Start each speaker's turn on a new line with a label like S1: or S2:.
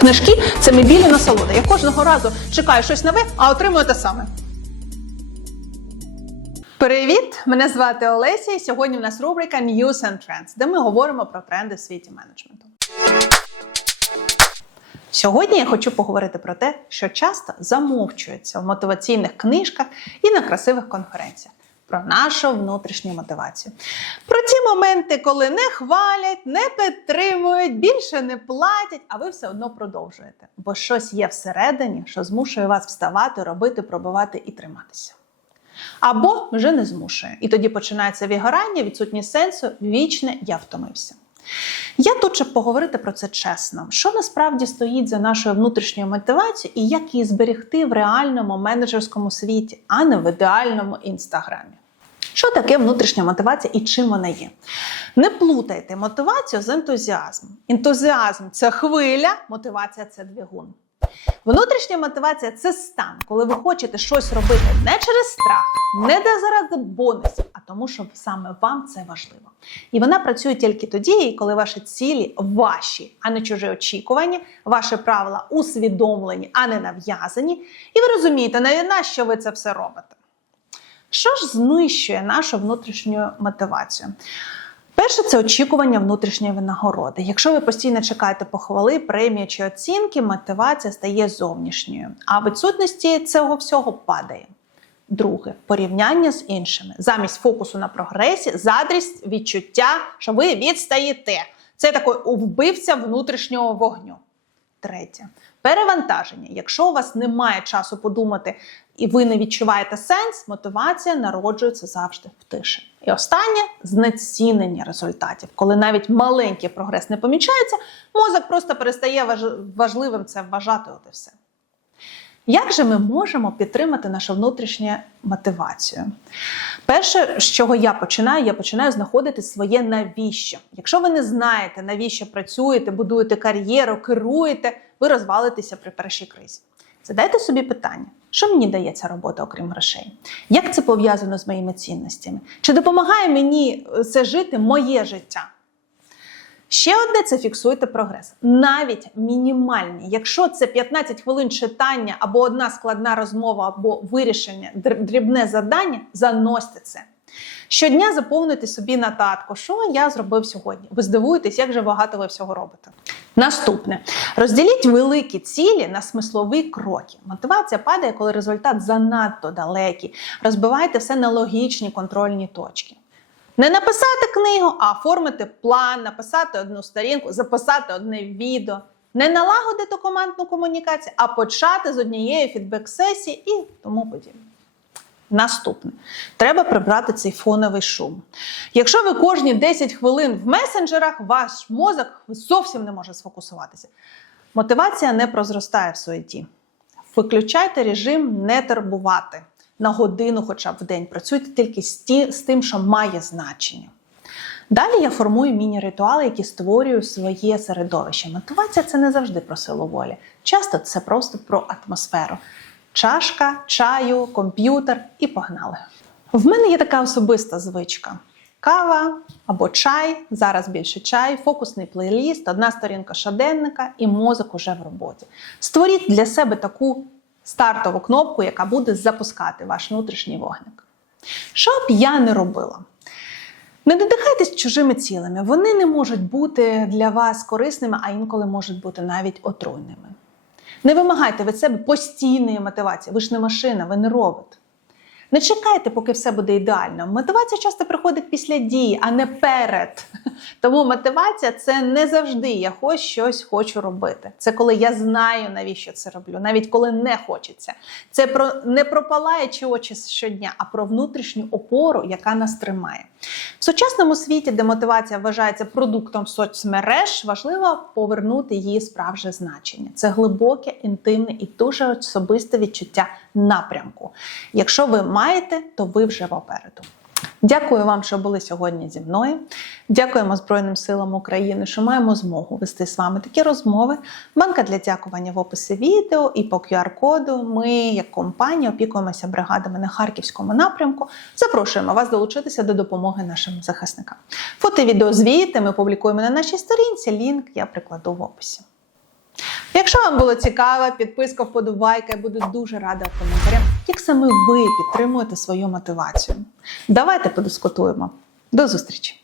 S1: Книжки це мебільна насолода. Я кожного разу чекаю щось нове, а отримую те саме. Привіт! Мене звати Олеся, і сьогодні в нас рубрика News and Trends, де ми говоримо про тренди в світі менеджменту. Сьогодні я хочу поговорити про те, що часто замовчується в мотиваційних книжках і на красивих конференціях. Про нашу внутрішню мотивацію. Про ті моменти, коли не хвалять, не підтримують, більше не платять, а ви все одно продовжуєте. Бо щось є всередині, що змушує вас вставати, робити, пробивати і триматися. Або вже не змушує. І тоді починається вигорання, відсутність сенсу, вічне я втомився. Я тут щоб поговорити про це чесно, що насправді стоїть за нашою внутрішньою мотивацією і як її зберегти в реальному менеджерському світі, а не в ідеальному інстаграмі. Що таке внутрішня мотивація і чим вона є? Не плутайте мотивацію з ентузіазмом. Ентузіазм це хвиля, мотивація це двигун. Внутрішня мотивація це стан, коли ви хочете щось робити не через страх, не де заради бонусів, а тому, що саме вам це важливо. І вона працює тільки тоді, коли ваші цілі ваші, а не чужі очікування, ваші правила усвідомлені, а не нав'язані. І ви розумієте, на на що ви це все робите. Що ж знищує нашу внутрішню мотивацію? Перше це очікування внутрішньої винагороди. Якщо ви постійно чекаєте похвали, премії чи оцінки, мотивація стає зовнішньою, а відсутності цього всього падає. Друге порівняння з іншими. Замість фокусу на прогресі, задрість, відчуття, що ви відстаєте. Це такий вбивця внутрішнього вогню. Третє перевантаження. Якщо у вас немає часу подумати і ви не відчуваєте сенс, мотивація народжується завжди в тиші. І останнє знецінення результатів. Коли навіть маленький прогрес не помічається, мозок просто перестає важ- важливим це вважати. От і все. Як же ми можемо підтримати нашу внутрішню мотивацію? Перше, з чого я починаю, я починаю знаходити своє навіщо. Якщо ви не знаєте, навіщо працюєте, будуєте кар'єру, керуєте, ви розвалитеся при першій кризі. Задайте собі питання, що мені дає ця робота, окрім грошей? Як це пов'язано з моїми цінностями? Чи допомагає мені е, це жити моє життя? Ще одне це фіксуйте прогрес. Навіть мінімальні. Якщо це 15 хвилин читання або одна складна розмова, або вирішення, дрібне завдання, заносьте це. Щодня заповнюйте собі нотатку, що я зробив сьогодні. Ви здивуєтесь, як же багато ви всього робите. Наступне розділіть великі цілі на смислові кроки. Мотивація падає, коли результат занадто далекий. Розбивайте все на логічні контрольні точки. Не написати книгу, а оформити план, написати одну сторінку, записати одне відео. Не налагодити командну комунікацію, а почати з однієї фідбек-сесії і тому подібне. Наступне. Треба прибрати цей фоновий шум. Якщо ви кожні 10 хвилин в месенджерах, ваш мозок зовсім не може сфокусуватися. Мотивація не прозростає в суеті. Виключайте режим не турбувати на годину хоча б в день. Працюйте тільки з, ті, з тим, що має значення. Далі я формую міні-ритуали, які створюю своє середовище. Мотивація це не завжди про силу волі. Часто це просто про атмосферу. Чашка, чаю, комп'ютер і погнали. В мене є така особиста звичка: кава або чай, зараз більше чай, фокусний плейліст, одна сторінка щоденника і мозок уже в роботі. Створіть для себе таку стартову кнопку, яка буде запускати ваш внутрішній вогник. Що б я не робила? Не додихайтесь чужими цілями. Вони не можуть бути для вас корисними, а інколи можуть бути навіть отруйними. Не вимагайте від себе постійної мотивації. Ви ж не машина, ви не робот. Не чекайте, поки все буде ідеально. Мотивація часто приходить після дії, а не перед. Тому мотивація це не завжди я хоч щось хочу робити. Це коли я знаю, навіщо це роблю, навіть коли не хочеться. Це про не про палаючі очі щодня, а про внутрішню опору, яка нас тримає. В сучасному світі, де мотивація вважається продуктом соцмереж, важливо повернути її справжнє значення. Це глибоке, інтимне і дуже особисте відчуття напрямку. Якщо ви маєте, то ви вже попереду. Дякую вам, що були сьогодні зі мною. Дякуємо Збройним силам України, що маємо змогу вести з вами такі розмови. Банка для дякування в описі відео і по QR-коду. Ми, як компанія, опікуємося бригадами на харківському напрямку. Запрошуємо вас долучитися до допомоги нашим захисникам. Фото, відео, звіти ми публікуємо на нашій сторінці. Лінк я прикладу в описі. Якщо вам було цікаво, підписка, вподобайка, я буду дуже рада коментарям, як саме ви підтримуєте свою мотивацію. Давайте подискутуємо. До зустрічі!